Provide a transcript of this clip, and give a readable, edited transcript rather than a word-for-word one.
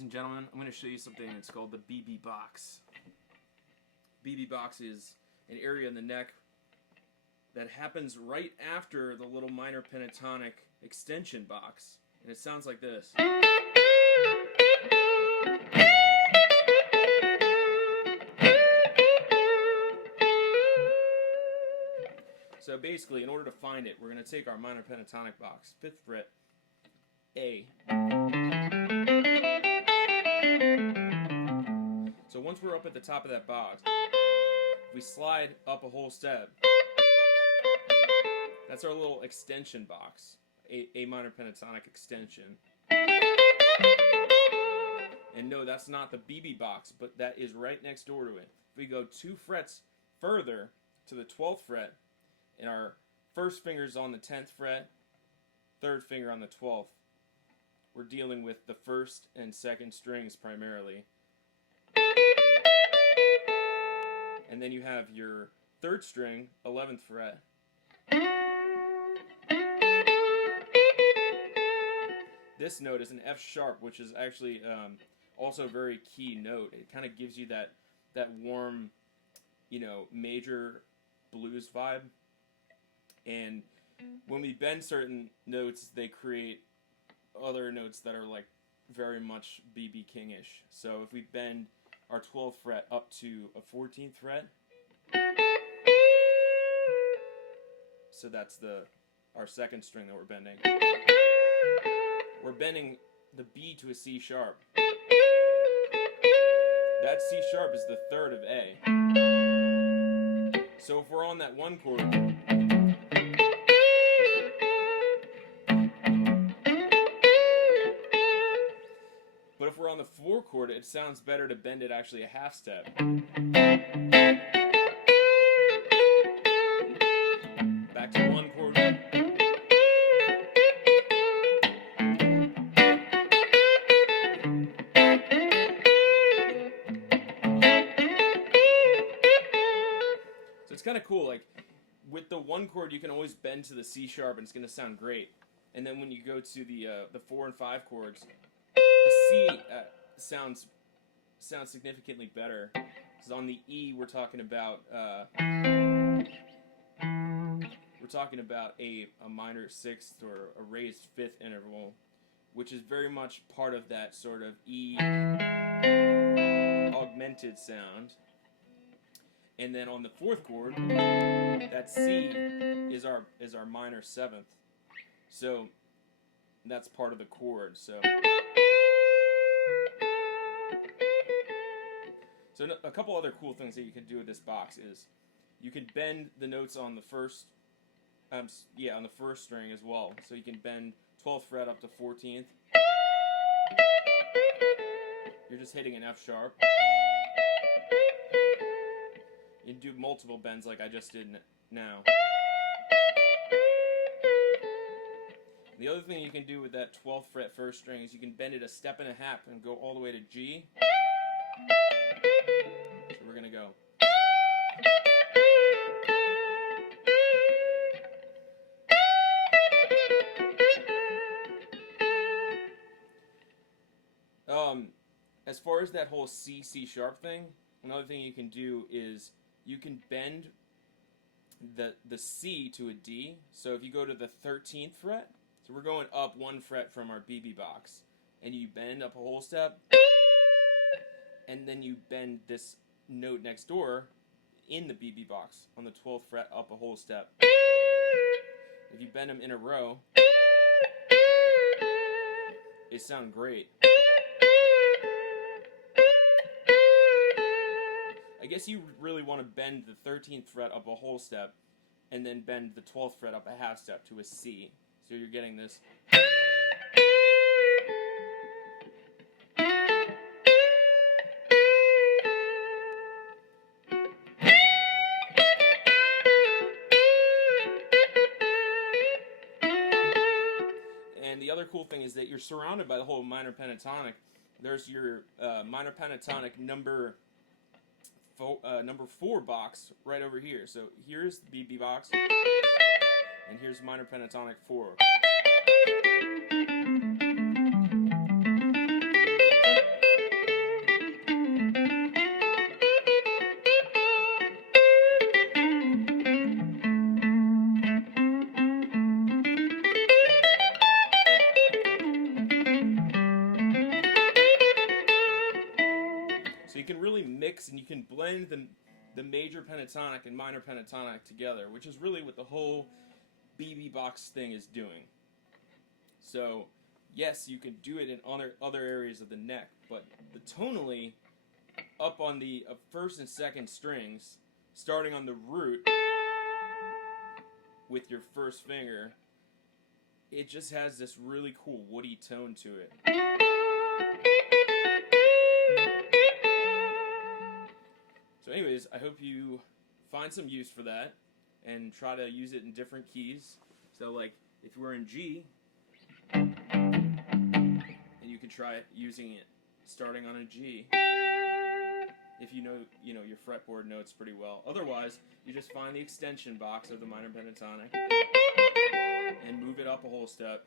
ladies and gentlemen, I'm going to show you something that's called the BB box. BB box is an area in the neck that happens right after the little minor pentatonic extension box, and it sounds like this. So basically, in order to find it, we're going to take our minor pentatonic box, 5th fret, A. So once we're up at the top of that box, if we slide up a whole step, that's our little extension box, A minor pentatonic extension. And no, that's not the BB box, but that is right next door to it. If we go 2 frets further to the 12th fret, and our first finger's on the 10th fret, 3rd finger on the 12th, we're dealing with the 1st and 2nd strings primarily. And then you have your 3rd string, 11th fret. This note is an F sharp, which is actually also a very key note. It kind of gives you that warm, major blues vibe. And when we bend certain notes, they create other notes that are like very much B.B. King-ish. So if we bend our 12th fret up to a 14th fret, so that's our 2nd string that we're bending. We're bending the B to a C sharp. That C sharp is the 3rd of A. So if we're on that 1 chord, but if we're on the 4 chord, it sounds better to bend it actually a half step. Back to 1 chord. So it's kind of cool, like with the 1 chord you can always bend to the C sharp and it's going to sound great. And then when you go to the 4 and 5 chords, a C sounds significantly better. Because on the E we're talking about a minor 6th or a raised 5th interval, which is very much part of that sort of E augmented sound. And then on the 4th chord, that C is our minor 7th. So that's part of the chord. So a couple other cool things that you can do with this box is you can bend the notes on the first on the 1st string as well. So you can bend 12th fret up to 14th. You're just hitting an F sharp. You can do multiple bends like I just did now. The other thing you can do with that 12th fret 1st string is you can bend it a step and a half and go all the way to G. So we're going to go. As far as that whole C sharp thing, another thing you can do is you can bend the C to a D. So if you go to the 13th fret, so we're going up 1 fret from our BB box, and you bend up a whole step, and then you bend this note next door in the BB box on the 12th fret up a whole step. If you bend them in a row, they sound great. I guess you really want to bend the 13th fret up a whole step and then bend the 12th fret up a half step to a C. So you're getting this. And the other cool thing is that you're surrounded by the whole minor pentatonic. There's your minor pentatonic number 4 box right over here. So here's the BB box, and here's minor pentatonic 4. mix and you can blend the major pentatonic and minor pentatonic together, which is really what the whole BB box thing is doing. So, yes, you can do it in other areas of the neck, but the tonally, up on the first and second strings, starting on the root with your first finger, it just has this really cool woody tone to it. So anyways, I hope you find some use for that and try to use it in different keys. So like, if we're in G, and you can try using it starting on a G, if you know your fretboard notes pretty well. Otherwise, you just find the extension box of the minor pentatonic and move it up a whole step.